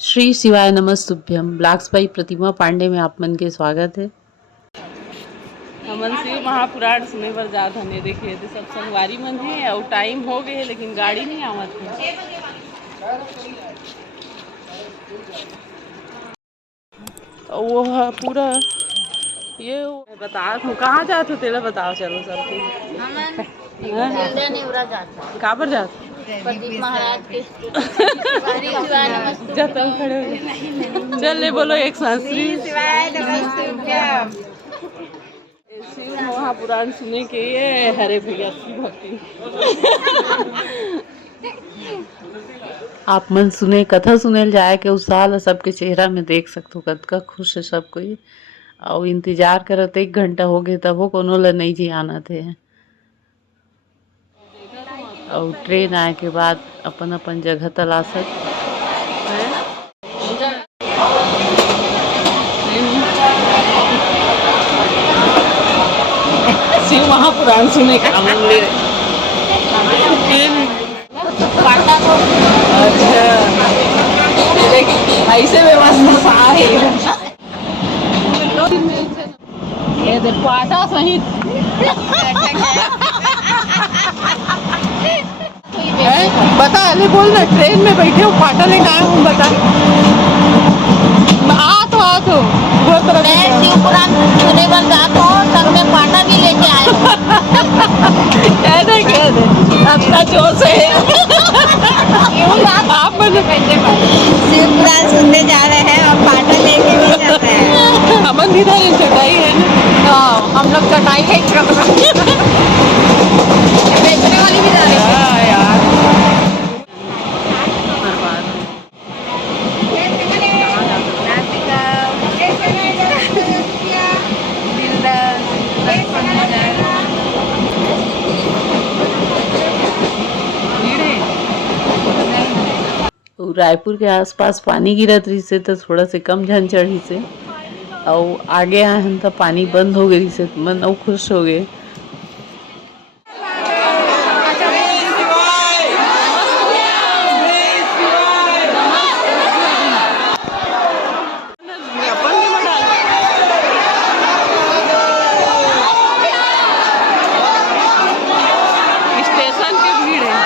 श्री शिवाय नमस्तुभ्यम। Blogs by प्रतिमा पांडे में आप मन के स्वागत है। हमन शिव महापुराण सुने बर जात हने। देखिए तो सब संगवारी मन है और टाइम हो गए लेकिन गाड़ी नहीं आवत है। और वो पूरा ये बता तू कहाँ जात हो, तेरा बताओ। चलो सब कहाँ पर जात प्रदीप महाराज के जाता हूँ खड़े हो जा। चल ले बोलो एक साथ श्री शिव महापुराण सुने के ये हरे भैया की भक्ति। आप मन सुने कथा सुनेल जाए के उत्साह ला सबके चेहरा में देख सकते कतका खुश है सब कोई। और इंतजार करत 1 घंटा हो गए तब वो कोनो ला नहीं जी आना थे। और ट्रेन आए के बाद अपन अपन जगह तलाशत शिव महापुराण सुने का मन ले। अच्छा ऐसे व्यवस्था है ये देखो आटा सहित बता। अरे बोल ना, ट्रेन में बैठे हो पाटा लेके आए हूँ बता। आ तो मैं शिव पुराण सुने बर जात हूँ, संग में पाटा भी लेके आए हूँ। कह दे अपना जोश है। आप मुझे शिव पुराण सुनने जा रहे हैं और पाटा लेके भी जा रहे हैं। अमन इधर चटाई है ना। हम लोग चटाई है ट्रक में बेचने वाली भी जा रही है। यार रायपुर के आसपास पानी गिरत रही से तो थोड़ा से कम झन चढ़ी से। और आगे आए हम तो पानी बंद हो गई से मन और खुश हो गए। स्टेशन के भीड़ है।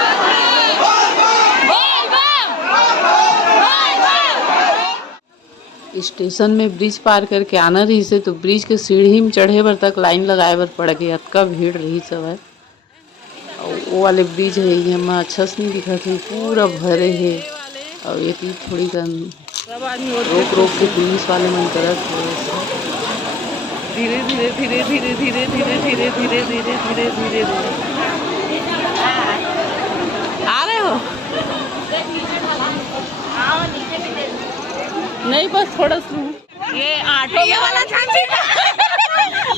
स्टेशन में ब्रिज पार करके आना रही से तो ब्रिज के सीढ़ी में चढ़े बर तक लाइन लगाए बर पड़ गई। अतका भीड़ रही सब है। और वो वाले ब्रिज है ये में अच्छा से नहीं दिखत है, पूरा भरे है। और ये थोड़ी कन रोक रोक के पुलिस वाले मन करत है। धीरे धीरे धीरे धीरे धीरे धीरे धीरे धीरे धीरे धीरे धीरे आ रहे हो। नहीं बस थोड़ा सा ये ऑटो वाला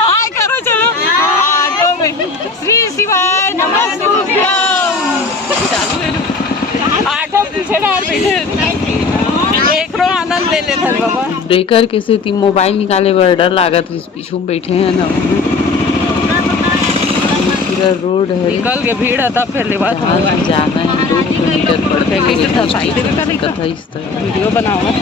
हाय करो चलो ऑटो में। श्री शिवाय नमस्तुभ्यम। ऑटो पीछे डाल बैठे एक रो आनंद ले लेते बाबा। ब्रेकर के से मोबाइल निकाले बर डर लागत है, पीछू में बैठे हैं ना। पूरा रोड है, निकल के भीड़ है तब फिर लेवा जाना है 2 किलोमीटर पड़ता है। कथा इस तरह वीडियो बनाओ।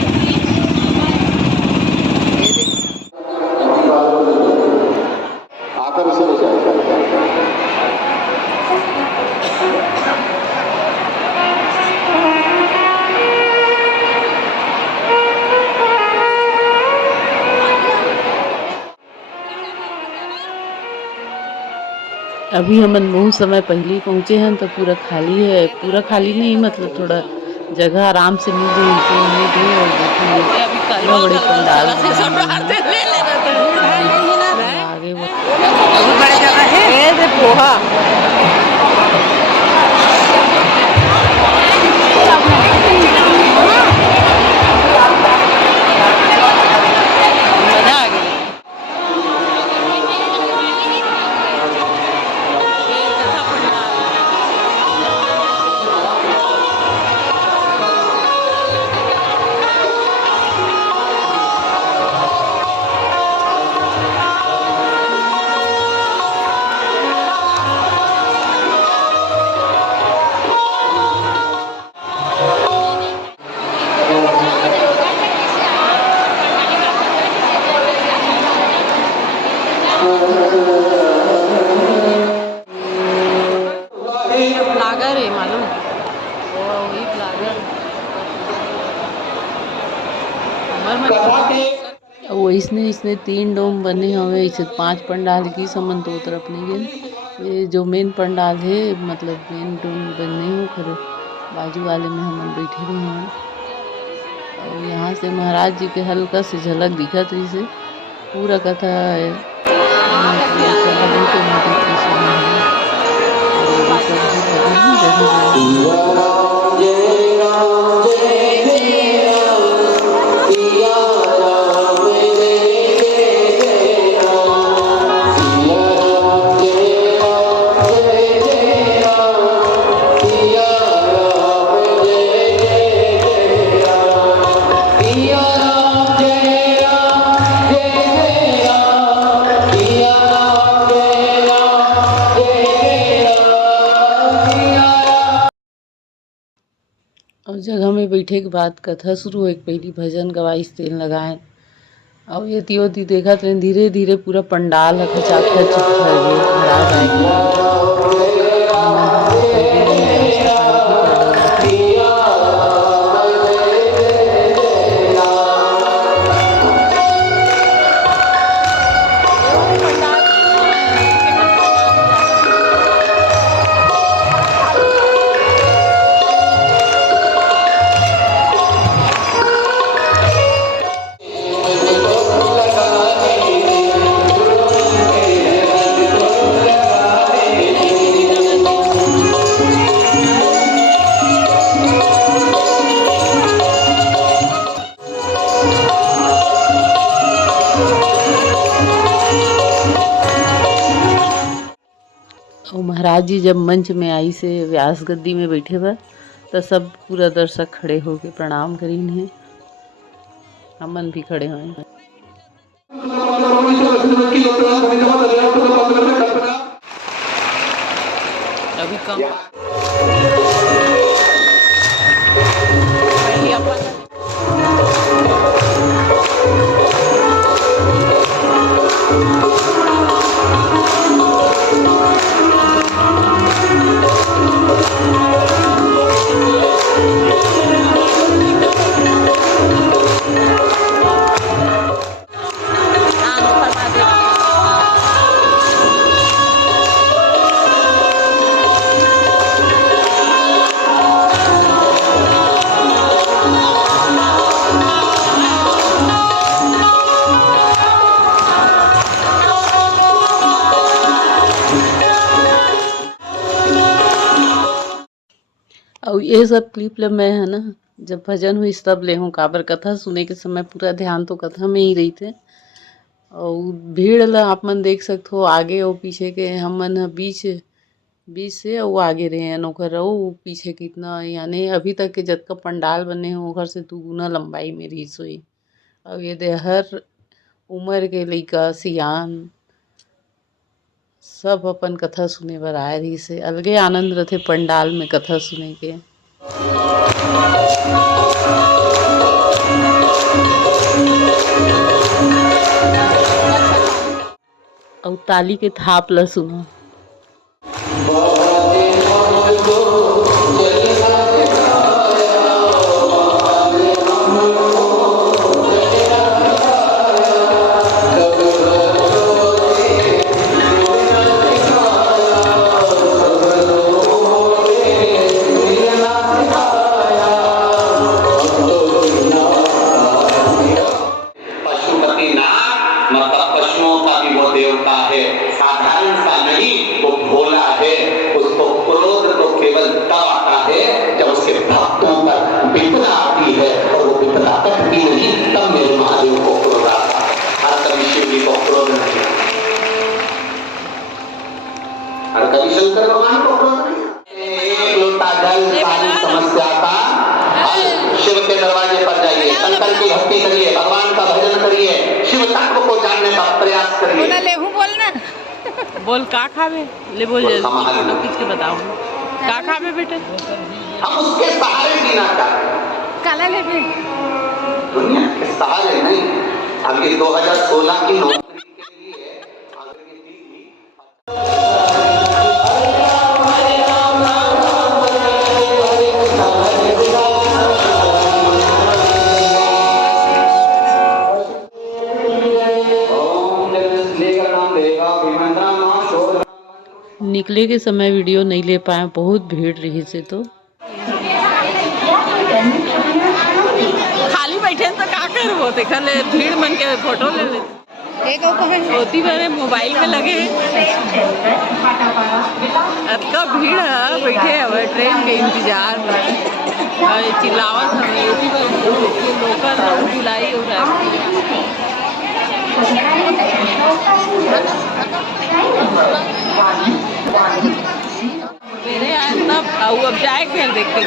अभी हम बहुत समय पहले पहुँचे हैं तो पूरा खाली है। पूरा खाली नहीं मतलब थोड़ा जगह आराम से मिल गई तो बड़े पंडाल आगे बड़े जगह है पोहा। वो इसने इसने 3 डोम बने हवे, इसे 5 पंडाल की समन दो तरफ नहीं गए। ये जो मेन पंडाल है मतलब मेन डोम बने हो खरे बाजू वाले में हम बैठे रहे हैं। और यहाँ से महाराज जी के हल्का से झलक दिखत रही से पूरा कथा है। और जगह में बैठे के बाद कथा शुरू हो पहली भजन गवाइस तेल लगाए और ये तियोती देखा तो धीरे धीरे पूरा पंडाल खचाखच भर गए महाराज आए। और महाराज जी जब मंच में आई से व्यास गद्दी में बैठे बा तो सब पूरा दर्शक खड़े होके प्रणाम करीन है। हमन भी खड़े हुए अभी कम और ये सब क्लिप ले मैं है ना जब भजन हुई तब ले हूँ काबर कथा सुने के समय पूरा ध्यान तो कथा में ही रही थे। और भीड़ ला आप मन देख सकते हो आगे और पीछे के हम मन बीच बीच से वो आगे रहे हैं नौकर रहो पीछे कितना यानी अभी तक के जतका पंडाल बने हो घर से 2 गुना लंबाई में रही सोई। और ये दे हर उम्र के लइका सियान सब अपन कथा सुने बर आए रही से अलगे आनंद रहते पंडाल में कथा सुने के। और ताली के थाप ला सुना। शंकर भगवान को एक लोटा जल सारी समस्या का शिव के दरवाजे पर जाइए, शंकर की भक्ति करिए, भगवान का भजन करिए, शिव तत्व को जानने का प्रयास करिए। ले बोलना बोल का खावे ले बोल जल्दी फोटो खींच के बताओ का खावे बेटे। हम उसके सहारे जीना चाहते हैं, काला ले बे दुनिया के सहारे नहीं। अभी 2016 की नौकरी के लिए निकले के समय वीडियो नहीं ले पाए, बहुत भीड़ रही से। तो खाली बैठे तो का करबो, देखा ले भीड़ मन के फोटो ले लेते। होती बारे मोबाइल में लगे अतका भीड़ है, बैठे हवे ट्रेन के इंतजार में चिल्लावत हमें लोकल बुलाई हो रहा मेरे आए तब अब जाए फिर देखते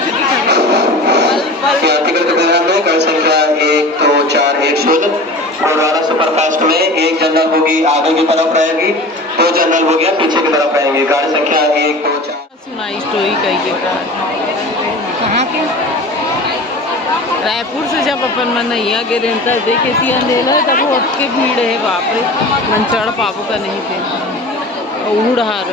संख्या 1 2 4 1 0 कोलकाता सुपरफास्ट में एक जनरल बोगी आगे की तरफ रहेगी, 2 जनरल बोगियां पीछे की तरफ रहेंगी। गाड़ी संख्या 1 2 4 सुनाई स्टोरी कही कहाँ के रायपुर से जब अपन मनैया गिरे तब देखे थी अंधेला, तब वो के भीड़ है, बाप रे मन चढ़ पाबो का नहीं थे। उड़हार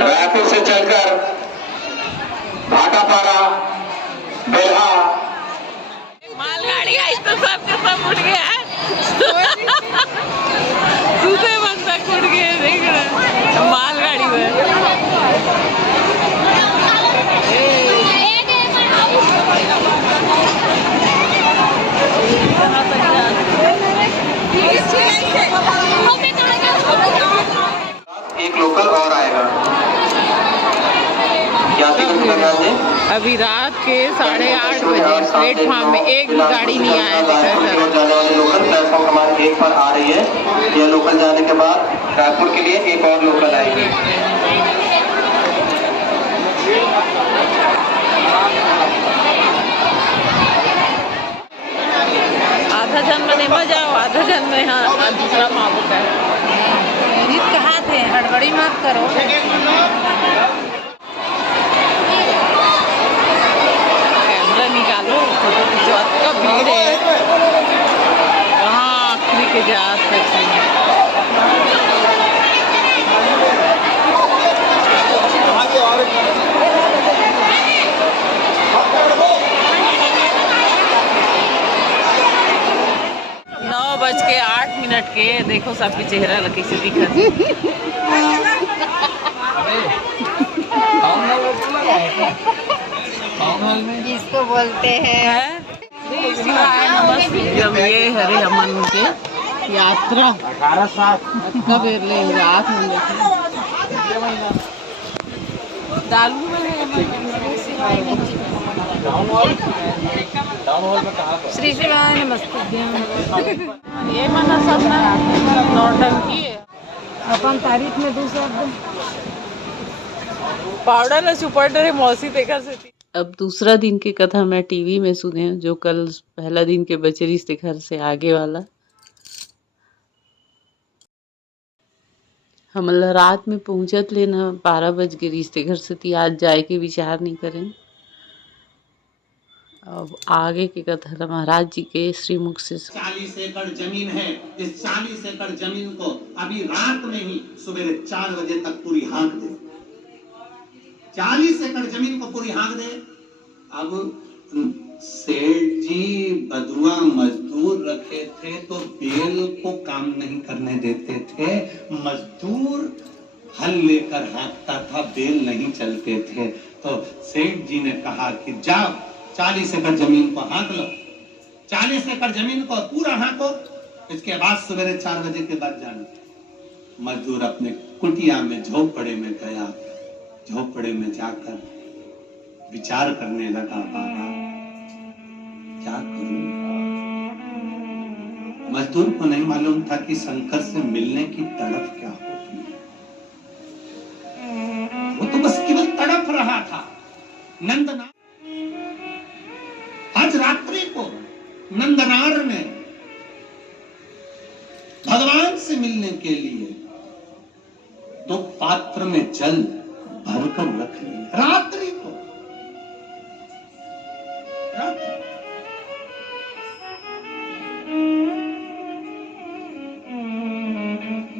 रायपुर से चलकर भाटापारा बेल्हा मालगाड़ी आई तो सब उठ गया है। दूसरे बंद तक उठ गए, देख रहे मालगाड़ी में। एक लोकल और आएगा। अभी रात के 8:30 बजे प्लेटफॉर्म में एक भी गाड़ी नहीं आया। जाने वाली लोकल प्लेटफॉर्म हमारे 1 पर आ रही है। यह लोकल जाने के बाद रायपुर के लिए एक और लोकल आएगी। आधा जन में नहीं जाओ, आधा जन में हाँ दूसरा माबू का कहाँ थे, हड़बड़ी मत करो। कैमरा निकालो, फोटो खींचो, का भीड़ है कहाँ आखिरी के जा सकते हैं। 9:08 के देखो सबके चेहरा लगी से दिखा। इसको बोलते हैं ये हरे अमन के यात्रा 18 साल कब ले रात में दालू में श्री शिवाय नमस्ते। ये मना सब नौटंकी है अपन तारीख में दूसरा पाउडर न सुपर डरे मौसी देखा से। अब दूसरा दिन की कथा मैं टीवी में सुने, जो कल पहला दिन के बचे रिश्ते घर से आगे वाला। हमला रात में पहुंचत लेना 12 बज गए रिश्ते घर से थी, आज जाए के विचार नहीं करें। अब आगे की कथा महाराज जी के श्रीमुख से। 40 एकड़ जमीन है। इस 40 एकड़ जमीन को अभी रात में ही सवेरे 4 बजे तक पूरी हाँक दे। 40 एकड़ जमीन को पूरी हाँक दे। अब सेठ जी बदुआ मजदूर रखे थे तो बेल को काम नहीं करने देते थे। मजदूर हल लेकर हाँकता था, बेल नहीं चलते थे। तो सेठ जी ने कहा कि जाओ 40 एकड़ जमीन को हाँक लो। 40 एकड़ जमीन को पूरा हाँको, इसके बाद सवेरे 4 बजे के बाद जाना। मजदूर अपने कुटिया में झोपड़े में गया। झोपड़े में जाकर विचार करने लगा, बाबा क्या करूं। मजदूर को नहीं मालूम था कि शंकर से मिलने की तड़प क्या होती है। वो तो बस केवल तड़प रहा था। नंदनार आज रात्रि को नंदनार ने भगवान से मिलने के लिए 2 पात्र में जल भरकर रख लिया। रात्रि को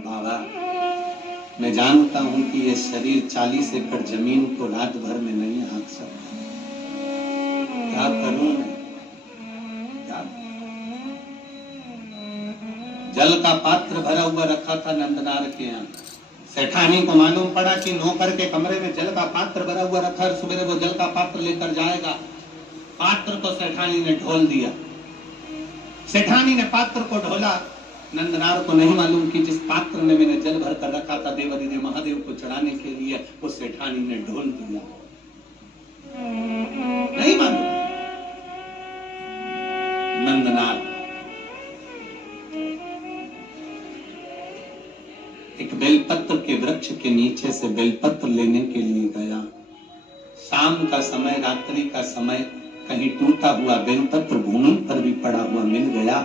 बाबा मैं जानता हूं कि ये शरीर 40 एकड़ जमीन को रात भर में नहीं हाँक सकता। क्या करूं मैं? क्या? जल का पात्र भरा हुआ रखा था नंदनार के यहाँ। सेठानी को मालूम पड़ा कि नौकर के कमरे में जल का पात्र भरा हुआ रखा है, सवेरे वो जल का पात्र लेकर जाएगा। पात्र को सेठानी ने ढोल दिया। सेठानी ने पात्र को ढोला। नंदनार को नहीं मालूम कि जिस पात्र में मैंने जल भर कर रखा था देवादिदेव महादेव को चढ़ाने के लिए, वो सेठानी ने ढोल दिया। नहीं मालूम। नंदनार एक बेलपत्र के वृक्ष के नीचे से बेलपत्र लेने के लिए गया। शाम का समय, रात्रि का समय, कहीं टूटा हुआ बेलपत्र भूमि पर भी पड़ा हुआ मिल गया।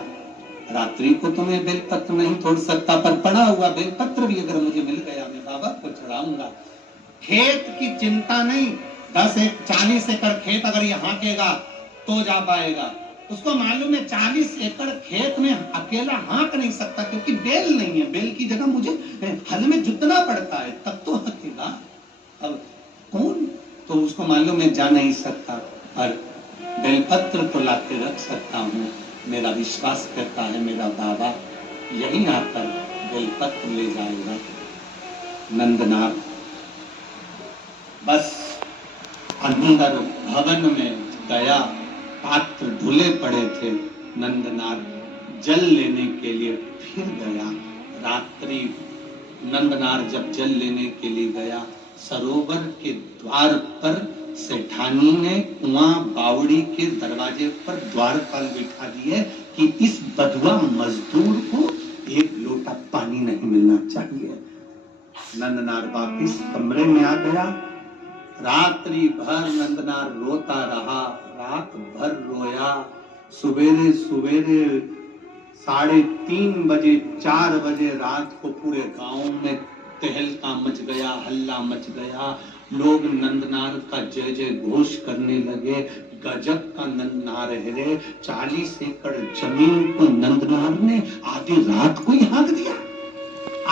रात्रि को तो मैं बेलपत्र नहीं तोड़ सकता, पर पड़ा हुआ बेलपत्र भी अगर मुझे मिल गया, मैं बाबा को चढ़ाऊंगा। खेत की चिंता नहीं, 40 एकड़ खेत अगर ये हाँकेगा तो जा पाएगा। उसको मालूम है 40 एकड़ खेत में अकेला हाँक नहीं सकता, क्योंकि बेल नहीं है। बेल की जगह मुझे हल में जुतना पड़ता है, तब तो हाँकेगा। अब कौन? तो उसको मालूम है जा नहीं सकता, पर बेलपत्र तो लाके रख सकता हूँ। मेरा विश्वास करता है मेरा बाबा यही आकर बेलपत्र ले जाएगा। नंदनार बस अंदर भवन में गया। पात्र धुले पड़े थे। नंदनार जल लेने के लिए फिर गया। रात्रि नंदनार जब जल लेने के लिए गया, सरोवर के द्वार पर सेठानी ने कुआं बावड़ी के दरवाजे पर द्वारपाल बिठा दिए कि इस बधुआ मजदूर को एक लोटा पानी नहीं मिलना चाहिए। नंदनार वापिस कमरे में आ गया। रात्रि भर नंदनार रोता रहा, रात भर रोया। सवेरे सवेरे 3:30 बजे 4 बजे रात को पूरे गांव में तहलका मच गया, हल्ला मच गया। लोग नंदनार का जय जय घोष करने लगे। गजब का नंदनार है रे। 40 एकड़ जमीन को नंदनार ने आधी रात को ही हाँक दिया।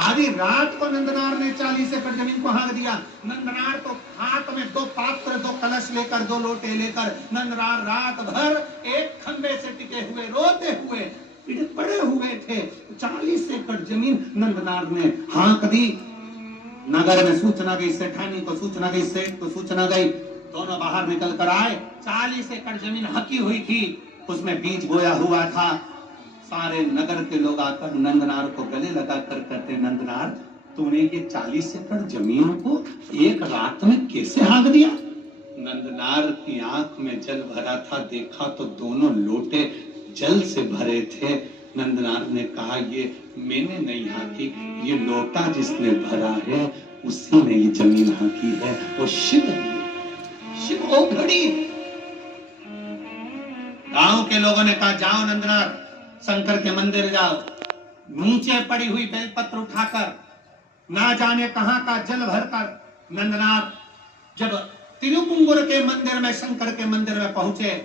आधी रात को नंदनार ने 40 एकड़ जमीन को हाँक दिया। नंदनार तो हाथ में 2 पात्र, 2 कलश लेकर, 2 लोटे लेकर नंदनार रात भर एक खंबे से टिके हुए रोते हुए पड़े हुए थे। 40 एकड़ जमीन नंदनार ने हाँक दी। नगर में सूचना गई, सेठानी को सूचना गई, सेठ को सूचना गई। दोनों बाहर निकल कर आए। 40 एकड़ जमीन हकी हुई थी, उसमें बीज बोया हुआ था। सारे नगर के लोग आकर नंदनार को गले लगा कर कहते, नंदनार तूने ये 40 एकड़ जमीन को एक रात में कैसे हाँक दिया? नंदनार की आंख में जल भरा था। देखा तो दोनों लोटे जल से भरे थे। नंदनार ने कहा, ये मैंने नहीं हाँकी, ये लोटा जिसने भरा है उसी ने ये जमीन हाँकी है। वो शिव ओघड़ी। गांव के लोगों ने कहा, जाओ नंदनार, शंकर के मंदिर जाओ। नीचे पड़ी हुई बेलपत्र उठाकर ना जाने कहां का जल भरकर नंदनार जब तिरुपुंगुर के मंदिर में, शंकर के मंदिर में पहुंचे,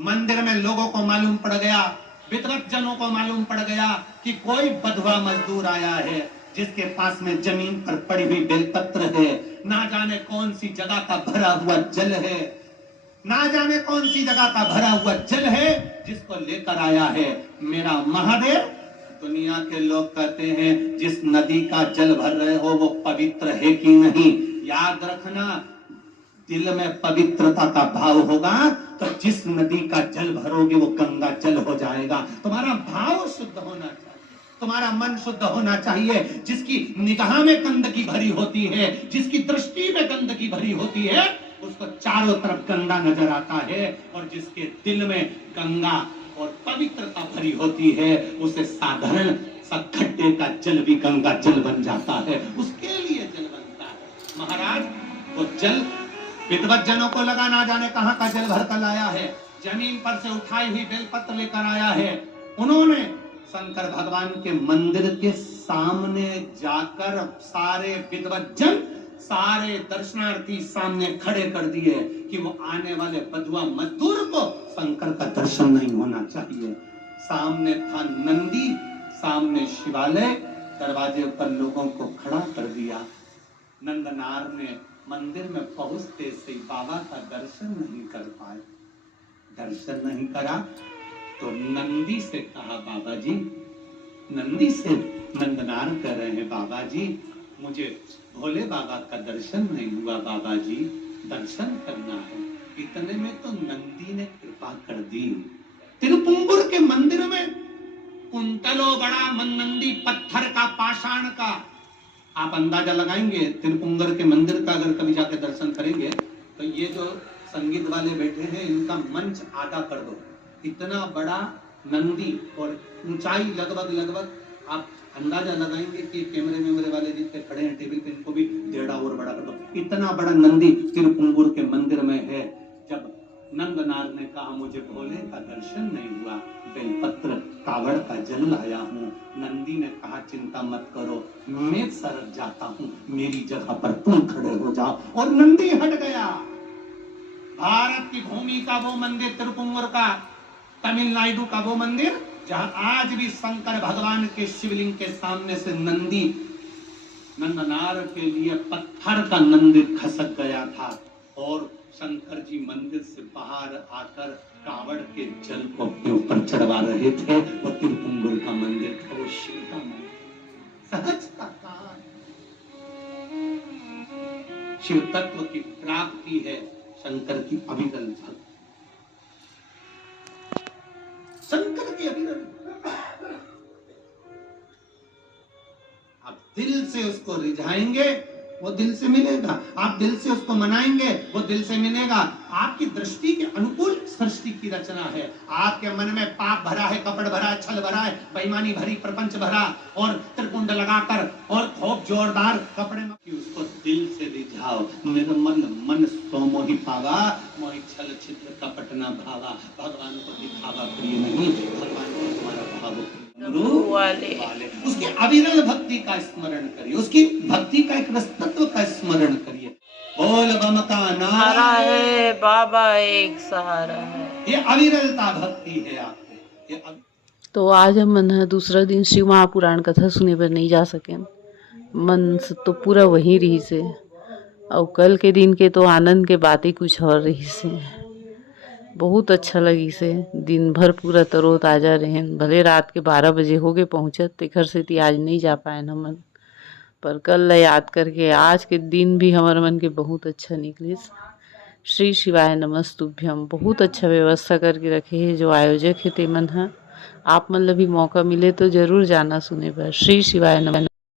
मंदिर में लोगों को मालूम पड़ गया, विद्वत जनों को मालूम पड़ गया कि कोई बधवा मजदूर आया है जिसके पास में जमीन पर पड़ी हुई बेलपत्र है। ना जाने कौन सी जगह का भरा हुआ जल है, ना जाने कौन सी जगह का भरा हुआ जल है जिसको लेकर आया है मेरा महादेव। दुनिया के लोग कहते हैं जिस नदी का जल भर रहे हो वो पवित्र है कि नहीं। याद रखना, दिल में पवित्रता का भाव होगा तो जिस नदी का जल भरोगे वो गंगा जल हो जाएगा। तुम्हारा भाव शुद्ध होना चाहिए, तुम्हारा मन शुद्ध होना चाहिए। जिसकी निगाह में गंदगी भरी होती है, जिसकी दृष्टि में गंदगी भरी होती है, उसको चारों तरफ गंगा नजर आता है। और जिसके दिल में गंगा और पवित्रता भरी होती है, उसे साधारण सा खड्डे का जल भी गंगा जल बन जाता है। उसके लिए जल बनता है। महाराज वो जल विद्वत जनों को लगा ना जाने कहां का जल भर कर लाया है। जमीन पर से उठाई हुई बेलपत्र लेकर आया है। उन्होंने शंकर भगवान के मंदिर के सामने जाकर सारे विद्वत जन, सारे दर्शनार्थी सामने खड़े कर दिए कि वो आने वाले बधुआ मजदूर को शंकर का दर्शन नहीं होना चाहिए। सामने था नंदी, सामने शिवालय, दरवाजे पर लोगों को खड़ा कर दिया। नंदनार ने मंदिर में पहुंचते से बाबा का दर्शन नहीं कर पाए। दर्शन नहीं करा तो नंदी से कहा, बाबा जी, नंदी से नंदनार कह रहे हैं, बाबा जी मुझे भोले बाबा का दर्शन नहीं हुआ, बाबा जी दर्शन करना है। इतने में तो नंदी ने कृपा कर दी। तिरुपुंगुर के मंदिर में कुंतलों बड़ा नंदी पत्थर का, पाषाण का, आप अंदाजा लगाएंगे तिरुपुंगर के मंदिर का अगर कभी जाके दर्शन करेंगे तो ये जो संगीत वाले बैठे हैं इनका मंच आधा कर दो, इतना बड़ा नंदी, और ऊंचाई लगभग आप अंदाजा लगाएंगे कि कैमरे वाले जितने खड़े हैं टेबल पे इनको भी 1.5 और बड़ा कर दो, इतना बड़ा नंदी तिरुपुंगुर के मंदिर में है। जब नंदनार ने कहा मुझे भोले का दर्शन नहीं हुआ, बेलपत्र कावड़ का जल लाया हूँ, नंदी ने कहा चिंता मत करो, मैं सरक जाता हूँ, मेरी जगह पर तुम खड़े हो जाओ, और नंदी हट गया। भारत की भूमि का वो मंदिर तिरुपुंगुर का, तमिलनाडु का वो मंदिर जहां आज भी शंकर भगवान के शिवलिंग के सामने से नंदी, नंदनार के लिए पत्थर का नंदी खसक गया था, और शंकर जी मंदिर से बाहर आकर कावड़ के जल को अपने ऊपर चढ़वा रहे थे। वो तिरुपुंगुर का मंदिर था, वो शिव का मंदिर, सहजता का शिव तत्व की प्राप्ति है, शंकर की अविरल भक्ति, शंकर की अविरल। आप दिल से उसको रिझाएंगे वो दिल से मिलेगा, आप दिल से उसको मनाएंगे वो दिल से मिलेगा। आपकी दृष्टि के अनुकूल सृष्टि की रचना है। आपके मन में पाप भरा है, कपट भरा है, छल भरा है, बेईमानी भरी, प्रपंच भरा, और त्रिपुंड लगाकर और खूब जोरदार कपड़े में, उसको दिल से रिझाओ। निर्मल मन सो मोहि पावा, मोहि छल छिद्र कपट न भावा। भगवान को दिखावा प्रिय नहीं, भगवान को तुम्हारा भाव वाले उसकी अविरल भक्ति का स्मरण करिए, उसकी भक्ति का एक रसतत्व का स्मरण करिए। बोल बम का नारा है, बाबा एक सहारा है, ये अविरलता भक्ति है आपको। तो आज हम मन दूसरा दिन शिव महापुराण कथा सुने पर नहीं जा सके, मन तो पूरा वहीं रही से, और कल के दिन के तो आनंद के बातें कुछ और रही से। बहुत अच्छा लगी से, दिन भर पूरा तरोताज़ा रहे, भले रात के 12 बजे हो गए पहुँचत, तेखर से ती आज नहीं जा पाए न मन, पर कल याद करके आज के दिन भी हमारे मन के बहुत अच्छा निकले। श्री शिवाय नमस्तुभ्यम। बहुत अच्छा व्यवस्था करके रखे है जो आयोजक है ते मन है, आप मन भी मौका मिले तो जरूर जाना सुने पर। श्री शिवाय नमः।